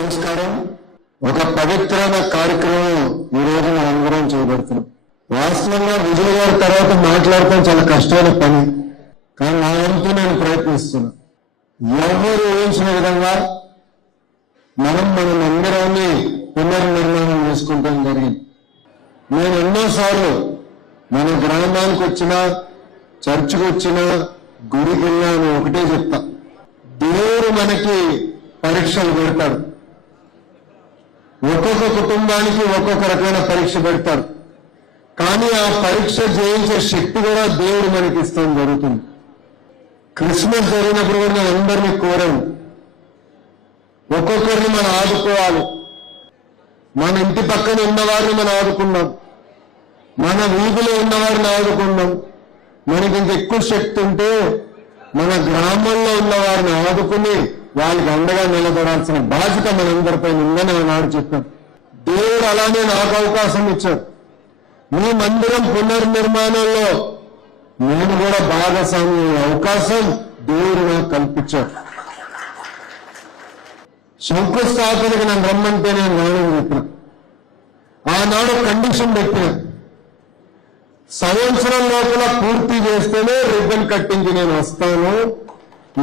నమస్కారం. ఒక పవిత్రమైన కార్యక్రమం ఈ రోజు మనందరం చేయబడుతున్నాం. వాస్తవంగా విజయ్ గారి తర్వాత మాట్లాడటం చాలా కష్టమైన పని, కానీ నా వంతు నేను ప్రయత్నిస్తున్నా. ఎవరు ఊహించిన విధంగా మనందరాన్ని పునర్నిర్మాణం చేసుకుంటాం జరిగింది. నేను ఎన్నోసార్లు మన గ్రామానికి వచ్చినా, చర్చికి వచ్చినా, గుడికి వెళ్ళినా అని ఒకటే చెప్తా, దేవుడు మనకి పరీక్షలు పెడతాడు. ఒక్కొక్క కుటుంబానికి ఒక్కొక్క రకమైన పరీక్ష పెడతారు. కానీ ఆ పరీక్ష జయించే శక్తి కూడా దేవుడు మనకి ఇస్తాం జరుగుతుంది. క్రిస్మస్ జరిగినప్పుడు కూడా నేను అందరినీ కోరాను, ఒక్కొక్కరిని మనం ఆదుకోవాలి. మన ఇంటి పక్కన ఉన్నవారిని మనం ఆదుకున్నాం, మన వీధిలో ఉన్నవారిని ఆదుకున్నాం. మనకి ఇంకెక్కువ శక్తి ఉంటే మన గ్రామంలో ఉన్న వారిని ఆదుకుని వాళ్ళకి అండగా నిలబడాల్సిన బాధ్యత మనందరిపై ఉందని ఆనాడు చెప్పాను. దేవుడు అలానే నాకు అవకాశం ఇచ్చాడు. మీ మందిరం పునర్నిర్మాణంలో నేను కూడా భాగస్వామ్య అవకాశం దేవుడు నాకు కల్పించాడు. శంకుస్థాపనకి నన్ను రమ్మంటే నేను రావడం చెప్పిన. ఆనాడు కండిషన్ పెట్టిన, సంవత్సరం లోపల పూర్తి చేస్తేనే రిబ్బన్ కట్టించి నేను వస్తాను.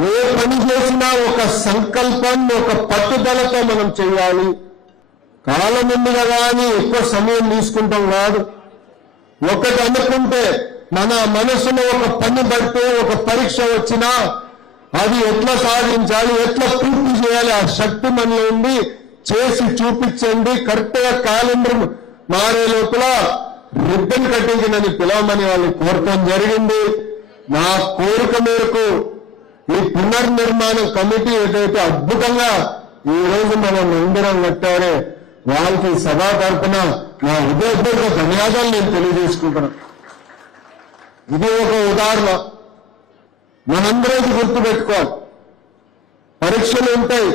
ఏ పని చేసినా ఒక సంకల్పాన్ని, ఒక పట్టుదలతో మనం చేయాలి. కాలం ఉంది కదా అని ఎక్కువ సమయం తీసుకుంటాం కాదు. ఒకటి అనుకుంటే మన మనసులో ఒక పని పడితే, ఒక పరీక్ష వచ్చినా అది ఎట్లా సాధించాలి, ఎట్లా పూర్తి చేయాలి, ఆ శక్తి మనలో ఉండి చేసి చూపించండి. కరెక్ట్గా క్యాలెండర్ మారే లోపల రిబ్బన్ కట్టించి నన్ను పిలవమని వాళ్ళు కోరటం జరిగింది. నా కోరిక మేరకు ఈ పునర్నిర్మాణ కమిటీ ఏదైతే అద్భుతంగా ఈ రోజు మనం మందిరం కట్టారో వాళ్ళకి సభా తరపున నా హృదయపూర్వక ధన్యవాదాలు నేను తెలియజేసుకుంటున్నాను. ఇది ఒక ఉదాహరణ. మనందరం గుర్తుపెట్టుకోవాలి, పరీక్షలు ఉంటాయి,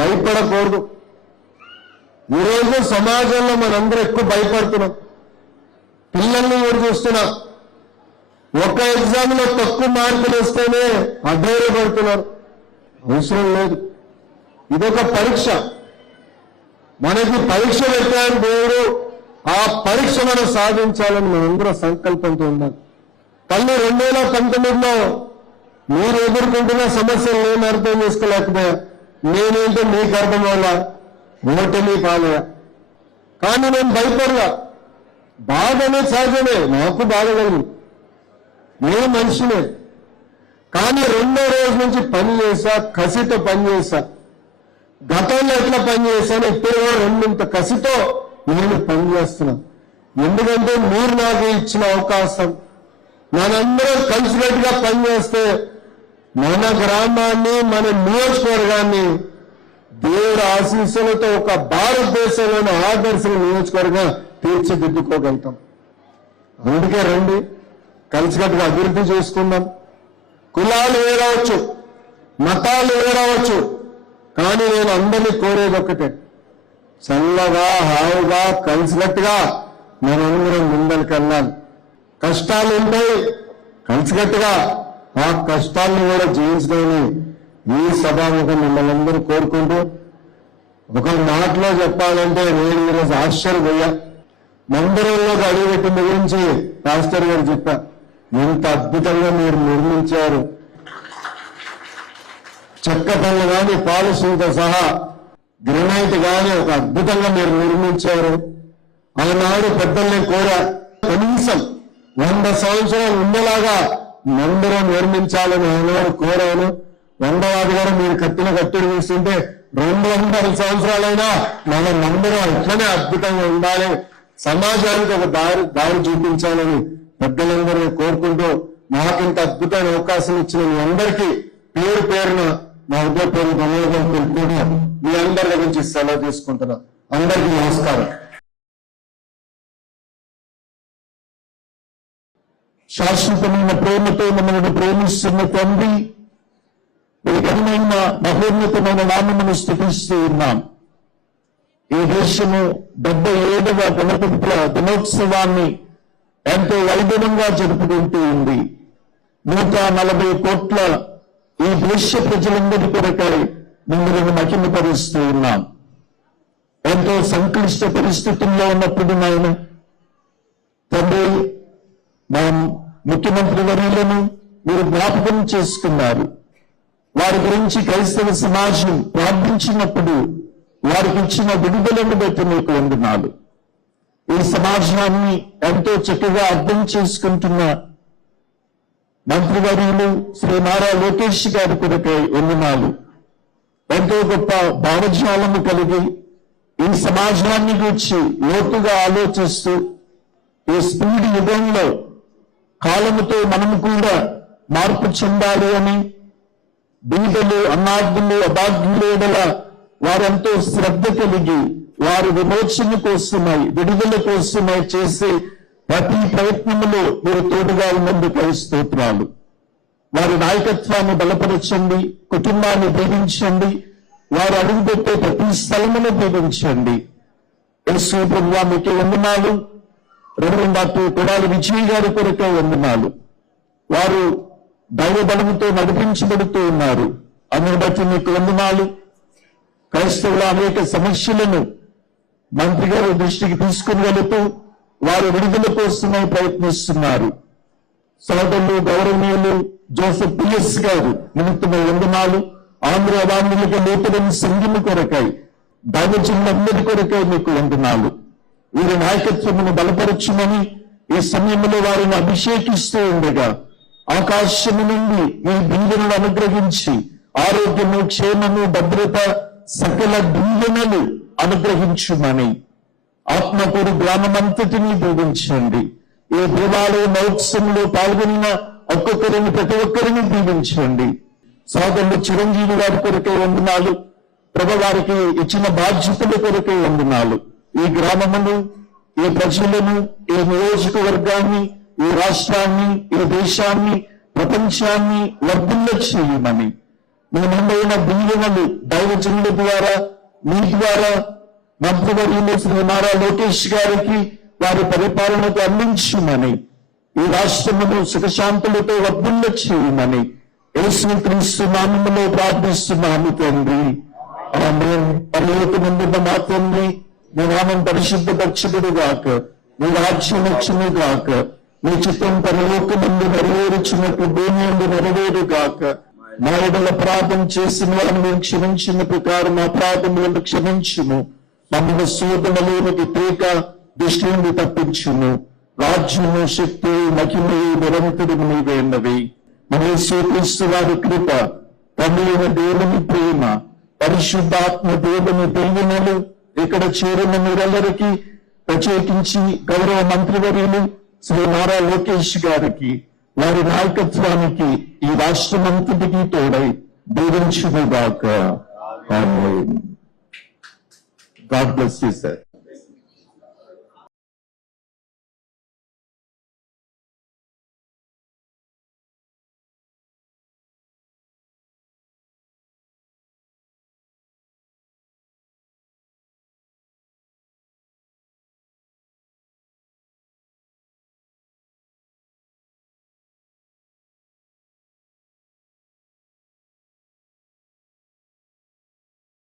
భయపడకూడదు. ఈరోజు సమాజంలో మనందరం ఎక్కువ భయపడుతున్నాం. పిల్లల్ని కూడా చూస్తున్నా, ఒక ఎగ్జామ్ లో తక్కువ మార్కులు వస్తేనే అధైర్యపడుతున్నారు. అవసరం లేదు, ఇదొక పరీక్ష. మనకి పరీక్ష పెట్టారు దేవుడు, ఆ పరీక్ష మనం సాధించాలని మనందరం సంకల్పంతో ఉండాలి. తల్లి 2019లో మీరు ఎదుర్కొంటున్న సమస్యలు నేను అర్థం చేసుకోలేకపోయా, నేనేంటో మీకు అర్థం వల్ల ఓటమి పాలయా. కానీ నేను భయపడగా, బాధనే సహజమే, నాకు బాధ కలిగింది, నేను మనిషినే. కానీ రెండో రోజు నుంచి పని చేశా, కసితో పని చేశా. గతంలో ఎట్లా పని చేశాను, ఇప్పుడు రెండింత కసితో నేను పని చేస్తున్నా. ఎందుకంటే మీరు నాకు ఇచ్చిన అవకాశం. మనందరం కలిసికట్టుగా పనిచేస్తే మన గ్రామాన్ని, మన నియోజకవర్గాన్ని దేవుడు ఆశీస్సులతో ఒక భారతదేశంలోని ఆదర్శ నియోజకవర్గం తీర్చిదిద్దుకోగలుగుతాం. అందుకే రండి, కలిసికట్టుగా అభివృద్ధి చేసుకుందాం. కులాలు వేరవచ్చు, మతాలు వేరవచ్చు, కానీ నేను అందరినీ కోరేది ఒక్కటే, చల్లగా హాయిగా కలిసికట్టుగా మనందరం ముందరికి వెళ్ళాలి. కష్టాలు ఉంటాయి, కలిసికట్టుగా ఆ కష్టాలను కూడా జయించడాన్ని ఈ సభాముఖం మిమ్మల్ని అందరూ కోరుకుంటూ, ఒక మాటలో చెప్పాలంటే నేను ఈరోజు ఆశ్చర్యపోయా. మందిరంలోకి అడుగుపెట్టిన గురించి పాస్టర్ గారు చెప్పా, ఎంత అద్భుతంగా మీరు నిర్మించారు. చెక్క పనులు కానీ, పాలిషింగ్తో సహా గ్రనైట్ కానీ ఒక అద్భుతంగా మీరు నిర్మించారు. ఆనాడు పెద్దల్ని కోరా, కనీసం 100 సంవత్సరాలు ఉండేలాగా మందిరం నిర్మించాలని ఆనాడు కోరాను. 100వ గారు మీరు కట్టిన కట్టుడు చూస్తుంటే 200 సంవత్సరాలైనా మన మందిరం ఇట్లనే అద్భుతంగా ఉండాలి, సమాజానికి ఒక దారి చూపించాలని పెద్దలందరినీ కోరుకుంటూ, నాకింత అద్భుతమైన అవకాశం ఇచ్చిన మీ అందరికీ పేరు పేరున నా హృదయపూర్వక ధన్యవాదాలు తెలుపుకుంటూ మీ అందరి గురించి సెలవు తీసుకుంటున్నా. అందరికీ నమస్కారం. శాశ్వతమైన ప్రేమతో మనల్ని ప్రేమిస్తున్న తండ్రి, ఈ ఘనమైన మహోన్నతమైన నామమును స్తుతిస్తూ ఉన్నాం. ఈ దేశము 77వ గణతంత్ర దినోత్సవాన్ని ఎంతో వైభవంగా జరుపుకుంటూ ఉంది. 140 కోట్ల ఈ దేశ ప్రజలందరి కొరకై మిమ్మల్ని మహిమపరుస్తూ ఉన్నాం. ఎంతో సంక్లిష్ట పరిస్థితుల్లో ఉన్నప్పుడు నాయన తండ్రి మా ముఖ్యమంత్రి వర్యులను మీరు జ్ఞాపకం చేసుకున్నారు. వారి గురించి క్రైస్తవ సమాజం ప్రార్థించినప్పుడు వారికి ఇచ్చిన విడుదలను బట్టి మీకు వందనాలు. ఈ సమాజాన్ని ఎంతో చక్కగా అర్థం చేసుకుంటున్న మంత్రివర్యులు శ్రీ నారా లోకేష్ గారి కొరకై వందనాలు. ఎంతో గొప్ప భావజాలము కలిగి ఈ సమాజాన్ని గురించి లోతుగా ఆలోచిస్తూ ఈ స్పీడ్ యుగంలో కాలముతో మనము కూడా మార్పు చెందాలి అని బీదలు, అన్నార్థులు, అభాగ్యుల వారెంతో శ్రద్ధ కలిగి వారి విమోచన కోసమై, విడుదల కోసమై చేసే ప్రతి ప్రయత్నములో మీరు తోడుగా ఉన్నందుకు స్తోత్రాలు. వారి నాయకత్వాన్ని బలపరచండి, కుటుంబాన్ని దీవించండి, వారు అడుగుపెట్టే ప్రతి స్థలమును దీవించండి. యేసు ప్రభువా మీకే వందనాలు. రెవరెండ్ డాక్టర్ కొడాలి విజయ్ గారి కొరకే వందనాలు. వారు దైవ బలముతో నడిపించబడుతూ ఉన్నారు. అందుని బట్టి మీకు వందనాలు. క్రైస్తవుల అనేక సమస్యలను మంత్రి గారి దృష్టికి తీసుకుని వెళుతూ వారు విడుదల కోసమై ప్రయత్నిస్తున్నారు. సోదరులు గౌరవనీయులు జోసెఫ్ పిఎస్ గారు నిమిత్తమై వందనాలు. ఆంధ్ర వాంధ్రులకు నూతన సంఘము కొరకై, దైవజనులందరి కొరకై మీకు వందనాలు. వీరి నాయకత్వమును బలపరచుమని ఈ సమయంలో వారిని అభిషేకిస్తూ ఉండగా ఆకాశము నుండి ఈ దీవెనలు అనుగ్రహించి ఆరోగ్యము, క్షేమము, భద్రత, సకల దీవెనలు అనుగ్రహించుమని ఆత్మకూరు గ్రామమంతటినీ దీవించండి. ఈ దేవాలయ మహోత్సవంలో పాల్గొన్న ఒక్కొక్కరిని, ప్రతి ఒక్కరిని దీవించండి. సోదరుడు చిరంజీవి గారి కొరకే వందనాలు. ప్రభు వారికి ఇచ్చిన బాధ్యతల కొరకే వందనాలు. ఈ గ్రామమును, ఈ ప్రజలను, ఈ నియోజకవర్గాన్ని, ఈ రాష్ట్రాన్ని, ఈ దేశాన్ని, ప్రపంచాన్ని వర్ధిల్ల చేయమని మీ ముందైన దీవెనలు దైవజనుల ద్వారా, మీ ద్వారా మంత్రివర్యులు శ్రీ నారా లోకేష్ గారికి వారి పరిపాలనకు అందించమని, ఈ రాష్ట్రమును సుఖశాంతులతో వర్ధిల్ల చేయమని యేసుక్రీస్తు నామములో ప్రార్థిస్తున్నాము తండ్రి. ఆమేన్. పరలోకమందున్న మా తండ్రి, మీ నామం పరిశుద్ధపరచబడు గాక, మీ రాజ్యం వచ్చును గాక, మీ చిత్తం పరలోకమందు నెరవేర్చినట్టు భూమి యందు నెరవేరు గాక. మా ఎడల అపరాధం చేసిన వారిని మేము క్షమించిన ప్రకారం మా అపరాధములను క్షమించుము. మమ్మల్ని శోధనలోనికి తేక దృష్టి నుండి తప్పించుము. రాజ్యము, శక్తి, మహిమయు నిరంతరము నీవేన్నవి. మన యేసుక్రీస్తు వారి కృప, తండ్రి అయిన దేవుని ప్రేమ, పరిశుద్ధాత్మ దేవుని దీవెనలు ఇక్కడ చేరిన మీరందరికీ, ప్రత్యేకించి గౌరవ మంత్రివర్యులు శ్రీ నారా లోకేష్ గారికి, వారి నాయకత్వానికి, ఈ రాష్ట్రమంతటికి తోడై దీవించును గాక. ఆమేన్. God bless you, sir.